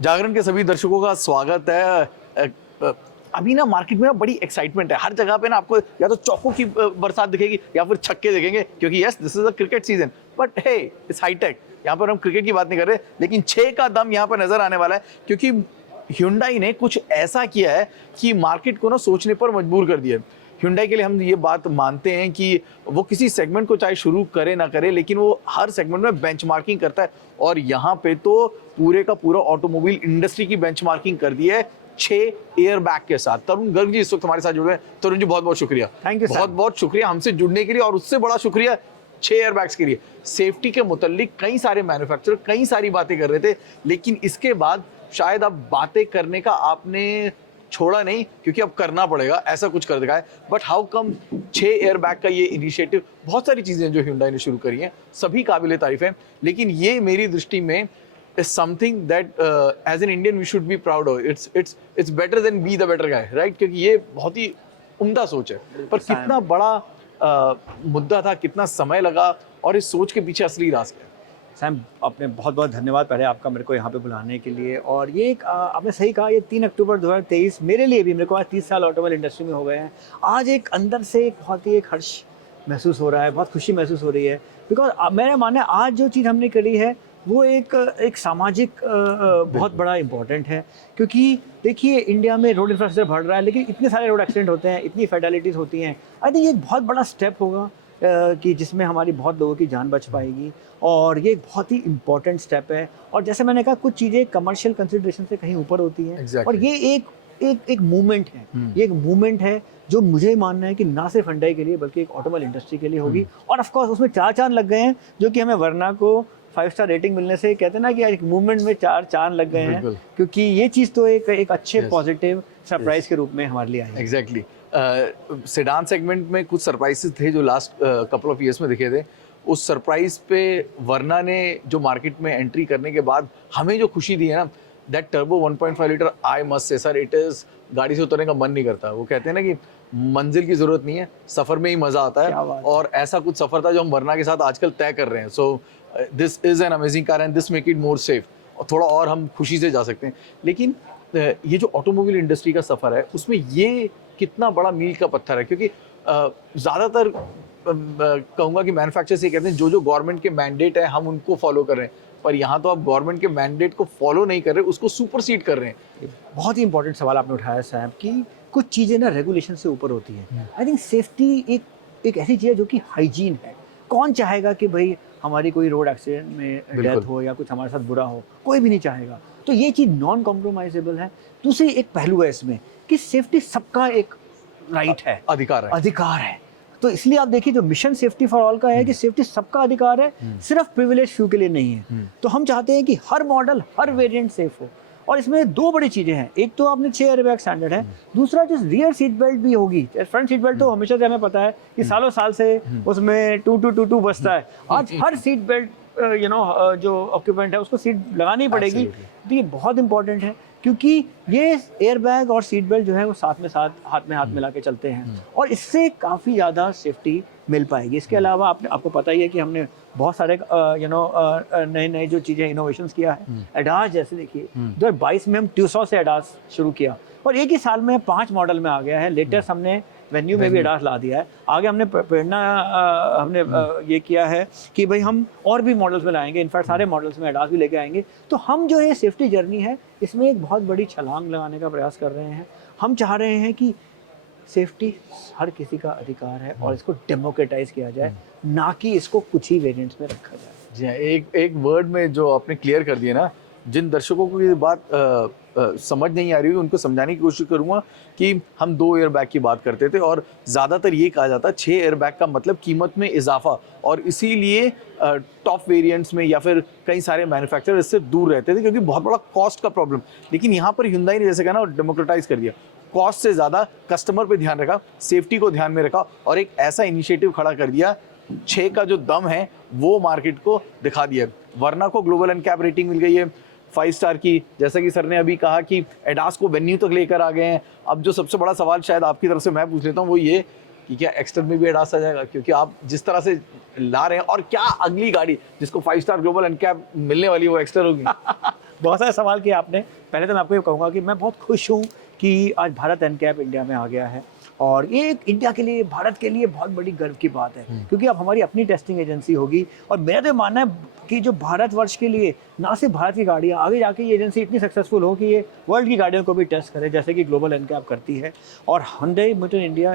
जागरण के सभी दर्शकों का स्वागत है। अभी ना मार्केट में बड़ी एक्साइटमेंट है, हर जगह पे ना आपको या तो चौकों की बरसात दिखेगी या फिर छक्के दिखेंगे, क्योंकि yes this is a cricket season. But hey it's hi tech, यहाँ पर हम क्रिकेट की बात नहीं कर रहे, लेकिन 6 का दम यहाँ पर नजर आने वाला है, क्योंकि Hyundai ने कुछ ऐसा किया है कि मार्केट को ना सोचने पर मजबूर कर दिया है। Hyundai के लिए हम ये बात मानते हैं कि वो किसी सेगमेंट को चाहे शुरू करे ना करे, लेकिन वो हर सेगमेंट में बेंचमार्किंग करता है, और यहाँ पे तो पूरे का पूरा ऑटोमोबाइल इंडस्ट्री की बेंचमार्किंग कर दी है 6 एयर बैग के साथ। तरुण गर्ग जी इस वक्त हमारे साथ जुड़े हैं। तरुण जी बहुत बहुत शुक्रिया, थैंक यू, बहुत बहुत शुक्रिया हमसे जुड़ने के लिए, और उससे बड़ा शुक्रिया 6 एयर बैग्स के लिए। सेफ्टी के मुतालिक कई सारे मैन्युफैक्चरर कई सारी बातें कर रहे थे, लेकिन इसके बाद शायद अब बातें करने का आपने छोड़ा नहीं, क्योंकि अब करना पड़ेगा, ऐसा कुछ कर दिखाया। But how come 6 air bag का ये इनिशिएटिव, बहुत सारी चीजें जो Hyundai ने शुरू करी हैं सभी काबिले तारीफ हैं, लेकिन ये मेरी दृष्टि में is something that as an Indian we should be proud of. It's better than be the better guy, right? क्योंकि ये बहुत ही उम्दा सोच है, पर कितना बड़ा मुद्दा था, कितना समय लगा, और इस सोच के पीछे असली राज क्या है? सैम, आपने बहुत बहुत धन्यवाद पहले आपका मेरे को यहाँ पे बुलाने के लिए। और ये एक आपने सही कहा, ये 3 अक्टूबर 2023 मेरे लिए भी, मेरे को आज 30 साल ऑटोमोबाइल इंडस्ट्री में हो गए हैं, आज एक अंदर से एक बहुत ही एक हर्ष महसूस हो रहा है, बहुत खुशी महसूस हो रही है। बिकॉज मेरा मानना है आज जो चीज़ हमने करी है वो एक सामाजिक बहुत बड़ा इम्पोर्टेंट है। क्योंकि देखिए इंडिया में रोड इंफ्रास्ट्रक्चर बढ़ रहा है, लेकिन इतने सारे रोड एक्सीडेंट होते हैं, इतनी फैटलिटीज़ होती हैं। आई थिंक ये एक बहुत बड़ा स्टेप होगा कि जिसमें हमारी बहुत लोगों की जान बच पाएगी, और ये एक बहुत ही इम्पोर्टेंट स्टेप है। और जैसे मैंने कहा, कुछ चीज़ें कमर्शियल कंसिडरेशन से कहीं ऊपर होती हैं। Exactly. और ये एक मूवमेंट है, ये एक मूवमेंट है जो मुझे मानना है कि ना सिर्फ Hyundai के लिए बल्कि एक ऑटोमोबाइल इंडस्ट्री के लिए होगी। और ऑफ कोर्स उसमें 4 चांद लग गए हैं, जो कि हमें वरना को 5 स्टार रेटिंग मिलने से कहते हैं ना कि एक मूवमेंट में 4 चांद लग गए हैं, क्योंकि ये चीज़ तो एक अच्छे पॉजिटिव सरप्राइज के रूप में हमारे लिए आई है। एग्जैक्टली। सेडान सेगमेंट में कुछ सरप्राइजेस थे जो लास्ट कपल ऑफ ईयर्स में दिखे थे। उस सरप्राइज पे वरना ने जो मार्केट में एंट्री करने के बाद हमें जो खुशी दी है ना, that turbo 1.5 litre, I must say sir, it is गाड़ी से उतरने का मन नहीं करता। वो कहते हैं ना कि मंजिल की जरूरत नहीं है, सफर में ही मजा आता है, और ऐसा कुछ सफर था जो हम वरना के साथ आजकल तय कर रहे हैं। So this is an amazing car and this make it more safe, और थोड़ा और हम खुशी से जा सकते हैं। लेकिन ये जो ऑटोमोबाइल इंडस्ट्री का सफर है उसमें ये कितना बड़ा मील का पत्थर है, क्योंकि ज़्यादातर कहूँगा कि मैन्युफैक्चरर्स ये कहते हैं जो गवर्नमेंट के मैंडेट है हम उनको फॉलो कर रहे हैं, पर यहाँ तो आप गवर्नमेंट के मैंडेट को फॉलो नहीं कर रहे, उसको सुपरसीड कर रहे हैं। बहुत ही इंपॉर्टेंट सवाल आपने उठाया साहब, कि कुछ चीज़ें ना रेगुलेशन से ऊपर होती हैं। आई थिंक सेफ्टी एक ऐसी चीज़ है जो कि हाइजीन है। कौन चाहेगा कि भाई हमारी कोई रोड एक्सीडेंट में डेथ हो या कुछ हमारे साथ बुरा हो, कोई भी नहीं चाहेगा। तो ये चीज़ नॉन कॉम्प्रोमाइजेबल है। दूसरी एक पहलू है इसमें कि सेफ्टी सबका एक राइट है, अधिकार है। तो इसलिए आप देखिए जो मिशन सेफ्टी फॉर ऑल का है कि सेफ्टी सबका अधिकार है, सिर्फ प्रिविलेज फ्यू के लिए नहीं है। तो हम चाहते हैं कि हर मॉडल, हर वेरिएंट सेफ हो। और इसमें 2 बड़ी चीज़ें हैं, एक तो आपने 6 एयरबैग स्टैंडर्ड है, दूसरा जो रियर सीट बेल्ट भी होगी। फ्रंट सीट बेल्ट तो हमेशा से हमें पता है कि सालों साल से उसमें 2222 बजता है। आज हर सीट बेल्ट जो ऑक्यूपेंट है उसको सीट लगानी पड़ेगी। तो ये बहुत इंपॉर्टेंट है, क्योंकि ये एयरबैग और सीट बेल्ट जो है वो साथ में साथ हाथ में हाथ मिला के चलते हैं, और इससे काफ़ी ज़्यादा सेफ्टी मिल पाएगी। इसके अलावा आपको पता ही है कि हमने बहुत सारे नए जो चीज़ें इनोवेशंस किया है। एडास जैसे देखिए 2022 में हम ट्यूसो से एडास शुरू किया, और एक ही साल में 5 मॉडल में आ गया है। लेटेस्ट हमने वेन्यू में भी एडास ला दिया है। आगे हमने प्रेरणा हमने ये किया है कि भाई हम और भी मॉडल्स में लाएंगे, इनफैक्ट सारे मॉडल्स में एडास भी लेके आएंगे। तो हम जो ये सेफ्टी जर्नी है इसमें एक बहुत बड़ी छलांग लगाने का प्रयास कर रहे हैं। हम चाह रहे हैं कि सेफ्टी हर किसी का अधिकार है, और इसको डेमोक्रेटाइज किया जाए, ना कि इसको कुछ ही वेरिएंट्स में रखा जाए। जी हाँ, एक वर्ड में जो आपने क्लियर कर दिया ना, जिन दर्शकों को ये बात समझ नहीं आ रही हुई उनको समझाने की कोशिश करूंगा कि हम 2 एयरबैग की बात करते थे, और ज़्यादातर ये कहा जाता है 6 एयरबैग का मतलब कीमत में इजाफा, और इसीलिए टॉप वेरिएंट्स में या फिर कई सारे मैन्युफैक्चरर इससे दूर रहते थे, क्योंकि बहुत बड़ा कॉस्ट का प्रॉब्लम। लेकिन यहाँ पर Hyundai ने जैसे कहा ना, डेमोक्रेटाइज कर दिया, कॉस्ट से ज़्यादा कस्टमर पे ध्यान रखा, सेफ्टी को ध्यान में रखा, और एक ऐसा इनिशिएटिव खड़ा कर दिया। 6 का जो दम है वो मार्केट को दिखा दिया। वरना को ग्लोबल एनकैप रेटिंग मिल गई है 5 स्टार की, जैसा कि सर ने अभी कहा कि एडास को वेन्यू तक लेकर आ गए हैं। अब जो सबसे बड़ा सवाल शायद आपकी तरफ से मैं पूछ लेता हूँ वो ये कि क्या एक्स्टर में भी एडास आ जाएगा, क्योंकि आप जिस तरह से ला रहे हैं, और क्या अगली गाड़ी जिसको 5 स्टार ग्लोबल एनकैप मिलने वाली वो एक्स्टर होगी। बहुत सारे सवाल किए आपने। पहले तो मैं आपको ये कहूँगा कि मैं बहुत खुश हूँ कि आज भारत एनकैप इंडिया में आ गया है, और ये एक इंडिया के लिए, भारत के लिए बहुत बड़ी गर्व की बात है, क्योंकि अब हमारी अपनी टेस्टिंग एजेंसी होगी। और मेरा तो मानना है कि जो भारतवर्ष के लिए, ना सिर्फ भारत की गाड़ियाँ, आगे जाके ये एजेंसी इतनी सक्सेसफुल हो कि ये वर्ल्ड की गाड़ियों को भी टेस्ट करे, जैसे कि ग्लोबल एनकैप करती है। और Hyundai मोटर इंडिया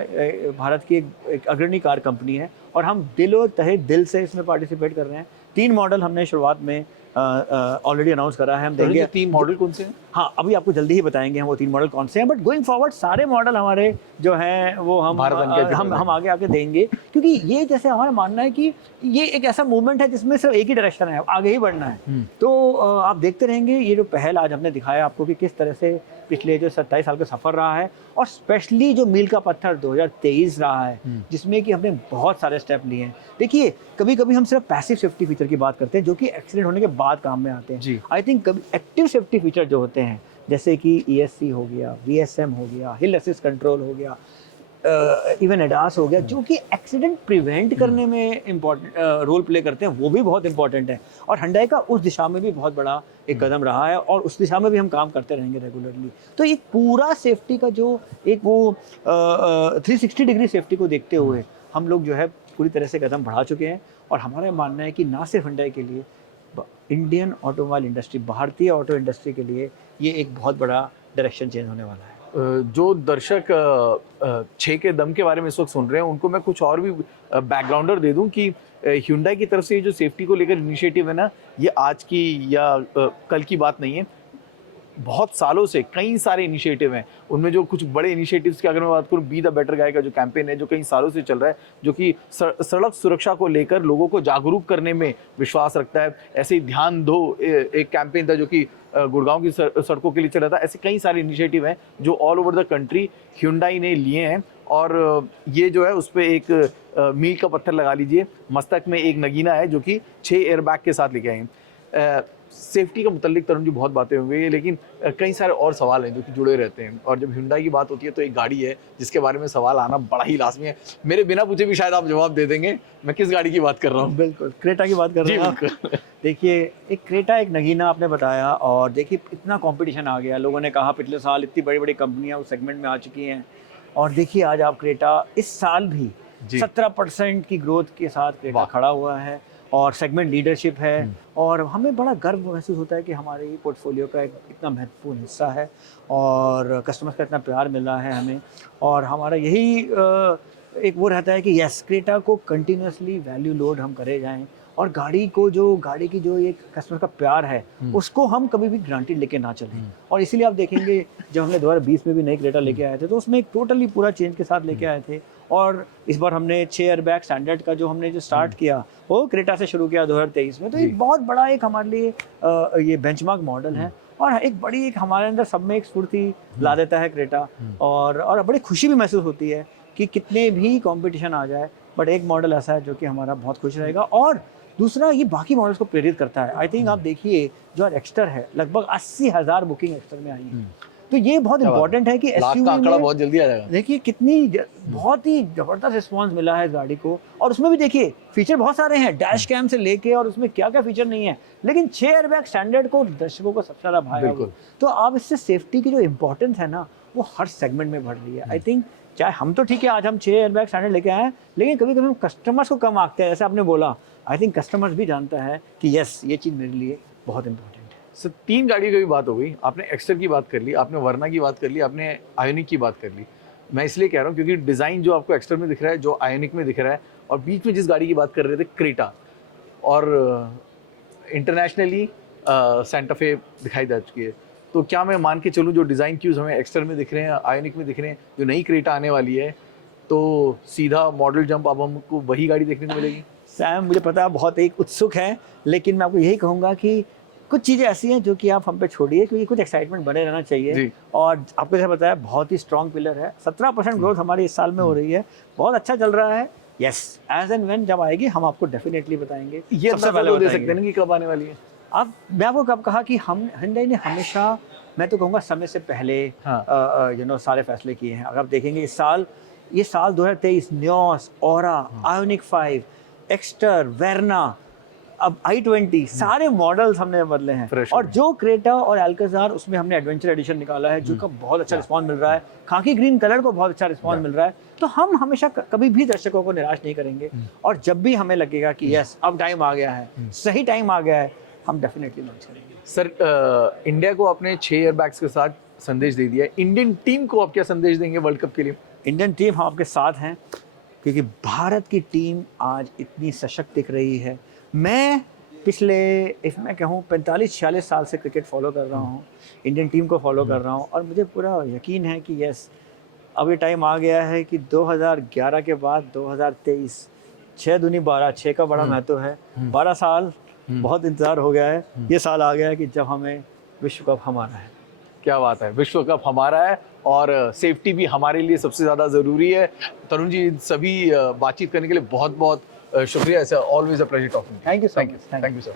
भारत की एक अग्रणी कार कंपनी है, और हम दिलो तहे दिल से इसमें पार्टिसिपेट कर रहे हैं। 3 मॉडल हमने शुरुआत में ऑलरेडी अनाउंस करा है, हम देंगे। 3 मॉडल कौन से हैं? हाँ, अभी आपको जल्दी ही बताएंगे हम वो 3 मॉडल कौन से हैं, बट गोइंग फॉरवर्ड सारे मॉडल हमारे जो हैं वो हम आगे आके देंगे, क्योंकि ये जैसे हमारा मानना है कि ये एक ऐसा मूवमेंट है जिसमें सिर्फ एक ही डायरेक्शन है, आगे ही बढ़ना है। तो आप देखते रहेंगे ये जो पहल आज हमने दिखाया आपको कि किस तरह से पिछले जो 27 साल का सफ़र रहा है, और स्पेशली जो मील का पत्थर 2023 रहा है, जिसमें कि हमने बहुत सारे स्टेप लिए हैं। देखिए, कभी कभी हम सिर्फ पैसिव सेफ्टी फीचर की बात करते हैं जो कि एक्सीडेंट होने के बाद काम में आते हैं। आई थिंक कभी एक्टिव सेफ्टी फीचर जो होते हैं, जैसे कि ESC हो गया, VSM हो गया, हिल असिस्ट कंट्रोल हो गया, इवन एडास हो गया, जो कि एक्सीडेंट प्रिवेंट करने में इम्पोर्टेंट रोल प्ले करते हैं, वो भी बहुत इंपॉर्टेंट है। और Hyundai का उस दिशा में भी बहुत बड़ा एक कदम रहा है, और उस दिशा में भी हम काम करते रहेंगे रेगुलरली। तो एक पूरा सेफ्टी का जो एक वो 360 डिग्री सेफ्टी को देखते हुए हम लोग जो है पूरी तरह से कदम बढ़ा चुके हैं। और हमारा मानना है कि ना सिर्फ Hyundai के लिए, इंडियन ऑटोमोबाइल इंडस्ट्री, भारतीय ऑटो इंडस्ट्री के लिए ये एक बहुत बड़ा डायरेक्शन चेंज होने वाला है। जो दर्शक 6 के दम के बारे में इस वक्त सुन रहे हैं, उनको मैं कुछ और भी बैकग्राउंडर दे दूं कि Hyundai की तरफ से ये जो सेफ्टी को लेकर इनिशिएटिव है ना, ये आज की या कल की बात नहीं है। बहुत सालों से कई सारे इनिशिएटिव हैं। उनमें जो कुछ बड़े इनिशिएटिव्स की अगर मैं बात करूं, बी द बेटर गाय का जो कैंपेन है, जो कई सालों से चल रहा है, जो कि सड़क सुरक्षा को लेकर लोगों को जागरूक करने में विश्वास रखता है। ऐसे ही ध्यान दो एक कैंपेन था जो कि गुड़गांव की सड़कों के लिए चल रहा था। ऐसे कई सारे इनिशिएटिव हैं जो all over the country Hyundai ने लिए हैं, और ये जो है उस पर एक मील का पत्थर लगा लीजिए। मस्तक में एक नगीना है जो कि 6 एयरबैग के साथ लेके आए हैं। सेफ्टी का मुतल्लिक तरुण जी बहुत बातें होंगी, लेकिन कई सारे और सवाल हैं जो कि जुड़े रहते हैं। और जब Hyundai की बात होती है तो एक गाड़ी है जिसके बारे में सवाल आना बड़ा ही लाजमी है। मेरे बिना पूछे भी शायद आप जवाब दे देंगे मैं किस गाड़ी की बात कर रहा हूँ। बिल्कुल, क्रेटा की बात कर रहे हैं। देखिए, एक क्रेटा, एक नगीना आपने बताया, और देखिए इतना कंपटीशन आ गया। लोगों ने कहा पिछले साल इतनी बड़ी बड़ी कंपनियां उस सेगमेंट में आ चुकी हैं, और देखिए आज आप क्रेटा इस साल भी 17% की ग्रोथ के साथ क्रेटा खड़ा हुआ है, और सेगमेंट लीडरशिप है। और हमें बड़ा गर्व महसूस होता है कि हमारे पोर्टफोलियो का एक इतना महत्वपूर्ण हिस्सा है, और कस्टमर्स का इतना प्यार मिल रहा है हमें। और हमारा यही एक वो रहता है कि यस, क्रेटा को कंटिन्यूसली वैल्यू लोड हम करे जाएं, और गाड़ी की जो एक कस्टमर का प्यार है उसको हम कभी भी ग्रांटेड लेके ना चलें। और इसीलिए आप देखेंगे जब हमने 2020 में भी नई क्रेटा लेके आए थे तो उसमें एक टोटली पूरा चेंज के साथ लेके आए थे। और इस बार हमने 6 एयरबैग स्टैंडर्ड का जो हमने जो स्टार्ट किया वो क्रेटा से शुरू किया 2023 में। तो एक बहुत बड़ा एक हमारे लिए ये बेंचमार्क मॉडल है, और एक बड़ी एक हमारे अंदर सब में एक स्फूर्ति ला देता है क्रेटा। और बड़ी खुशी भी महसूस होती है कि कितने भी कंपटीशन आ जाए, बट एक मॉडल ऐसा है जो कि हमारा बहुत खुश रहेगा। और दूसरा, ये बाकी मॉडल्स को प्रेरित करता है। आई थिंक आप देखिए जो एक्स्टर है, लगभग 80,000 बुकिंग एक्स्टर में आई है। तो ये बहुत इंपॉर्टेंट है कि लाख का आंकड़ा बहुत जल्दी आ जाएगा। देखिए कितनी बहुत ही जबरदस्त रिस्पांस मिला है इस गाड़ी को। और उसमें भी देखिए फीचर बहुत सारे हैं, डैश कैम से लेके, और उसमें क्या क्या फीचर नहीं है, लेकिन 6 एयरबैग स्टैंडर्ड को दर्शकों को सबसे ज़्यादा भाया। तो आप इससे सेफ्टी की जो इंपॉर्टेंस है ना, वो हर सेगमेंट में बढ़ रही है। आई थिंक चाहे हम तो ठीक है आज हम 6 एयरबैग स्टैंडर्ड लेके आए हैं, लेकिन कभी कभी हम कस्टमर्स को कम आंकते हैं, जैसे आपने बोला। आई थिंक कस्टमर्स भी जानता है कि यस, ये चीज़ मेरे लिए बहुत इंपॉर्टेंट है। सर, 3 गाड़ियों की भी बात हो गई, आपने एक्स्टर की बात कर ली, आपने वर्ना की बात कर ली, आपने आयोनिक की बात कर ली। मैं इसलिए कह रहा हूँ क्योंकि डिज़ाइन जो आपको एक्स्टर में दिख रहा है, जो आयोनिक में दिख रहा है, और बीच में जिस गाड़ी की बात कर रहे थे क्रेटा, और इंटरनेशनली सेंटा फे दिखाई दे चुकी है। तो क्या मैं मान के चलूँ जो डिज़ाइन क्यूज हमें एक्स्टर में दिख रहे हैं, आयोनिक में दिख रहे हैं, जो नई क्रेटा आने वाली है, तो सीधा मॉडल जंप अब हमको वही गाड़ी देखने को मिलेगी? सैम, मुझे पता है बहुत एक उत्सुक है, लेकिन मैं आपको यही कहूँगा कि कुछ चीज़ें ऐसी हैं जो कि आप हम पे छोड़िए, क्योंकि कुछ एक्साइटमेंट बने रहना चाहिए। और आपको जैसा बताया बहुत ही स्ट्रॉन्ग पिलर है। 17% ग्रोथ हमारी इस साल में हो रही है, बहुत अच्छा चल रहा है। यस, एज एंड व्हेन जब आएगी हम आपको डेफिनेटली बताएंगे। ये सबसे पहले दे सकते हैं कि कब आने वाली है? अब मैं आपको कब कहा कि हम Hyundai ने हमेशा, मैं तो कहूँगा समय से पहले सारे फैसले किए हैं। अगर आप देखेंगे ये साल 2023 Nios, aura, ionic 5, Exter, Verna, अब i20 सारे मॉडल्स हमने बदले हैं Fresh और हो गए। जो क्रेटा और अल्काजार उसमें हमने एडवेंचर एडिशन निकाला है जो का बहुत अच्छा रिस्पॉन्स मिल रहा है, खाकी ग्रीन कलर को बहुत अच्छा रिस्पॉन्स मिल रहा है, तो हम हमेशा कभी भी दर्शकों को निराश नहीं करेंगे और जब भी हमें लगेगा कि यस अब टाइम आ गया है, सही टाइम आ गया है, हम डेफिनेटली लॉन्च करेंगे। सर इंडिया को आपने 6 एयरबैग्स के साथ संदेश दे दिया है, इंडियन टीम को आप क्या संदेश देंगे वर्ल्ड कप के लिए? इंडियन टीम हम आपके साथ हैं क्योंकि भारत की टीम आज इतनी सशक्त दिख रही है। मैं पिछले इफ मैं कहूँ 45-46 साल से क्रिकेट फॉलो कर रहा हूँ, इंडियन टीम को फॉलो कर रहा हूँ और मुझे पूरा यकीन है कि यस अब ये टाइम आ गया है कि 2011 के बाद 2023 6 दूनी 12 6 का बड़ा महत्व है। 12 साल बहुत इंतज़ार हो गया है, ये साल आ गया है कि जब हमें विश्व कप हमारा है। क्या बात है, विश्व कप हमारा है और सेफ्टी भी हमारे लिए सबसे ज़्यादा ज़रूरी है। तरुण जी सभी बातचीत करने के लिए बहुत बहुत शुक्रिया sir, always a pleasure talking. Thank you so much. Thank you sir.